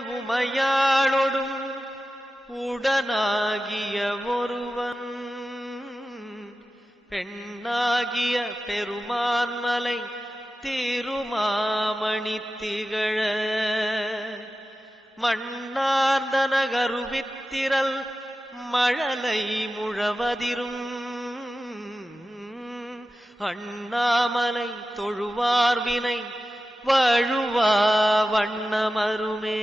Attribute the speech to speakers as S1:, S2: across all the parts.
S1: உமையாளொடும் உடனாகிய ஒருவன். பெண்ணாகிய பெருமான்மலை திருமாமணி திகழ. மண்ணார்ந்த நகருவித்திரல் மழலை முழவதிரும். அண்ணாமலை தொழுவார்வினை வழுவா வண்ணமருமே.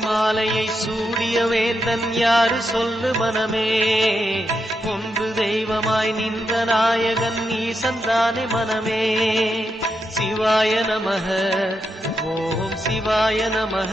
S1: மாலையை சூடிய வேந்தன் யாரு சொல்லு மனமே? ஒன்று தெய்வமாய் நின்ற நாயகன் ஈசந்தானே மனமே. சிவாய நமக ஓம் சிவாய நமக.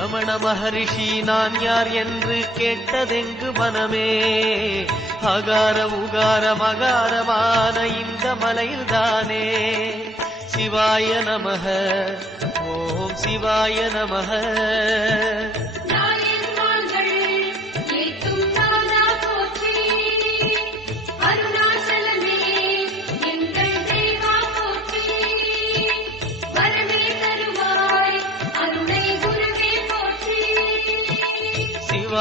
S1: ரமண மகரிஷி நான் யார் என்று கேட்டதெங்கு மனமே? அகார உகார மகாரமான இந்த மலையில்தானே? சிவாய நமக ஓம் சிவாய நமக.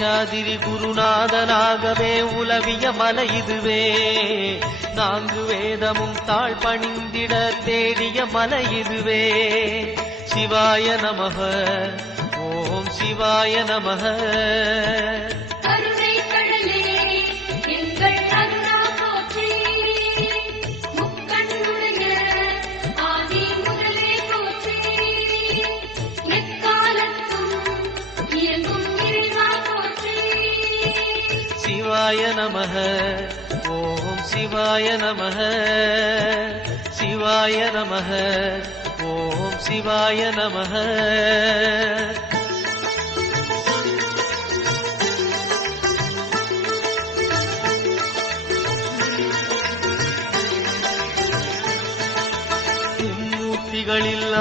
S1: சேஷாதிரி குருநாதனாகவே உலவிய மலை இதுவே. நான்கு வேதமும் தாழ் பணிந்திட தேடிய மலை இதுவே. சிவாய நமக ஓம் சிவாய நமக. சிவாய நமக. ஓம் சிவாய நமக. சிவாய நமக. ஓம் சிவாய நமக. திம்மூர்த்திகளில்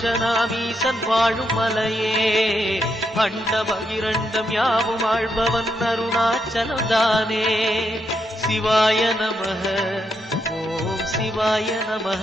S1: புருஷனாம் வாழும் மலையே. அண்ட பகிரண்டம் யாவும் ஆழ்பவன் அருணாச்சலம் தானே சிவாய நமக ஓம் சிவாய நமக.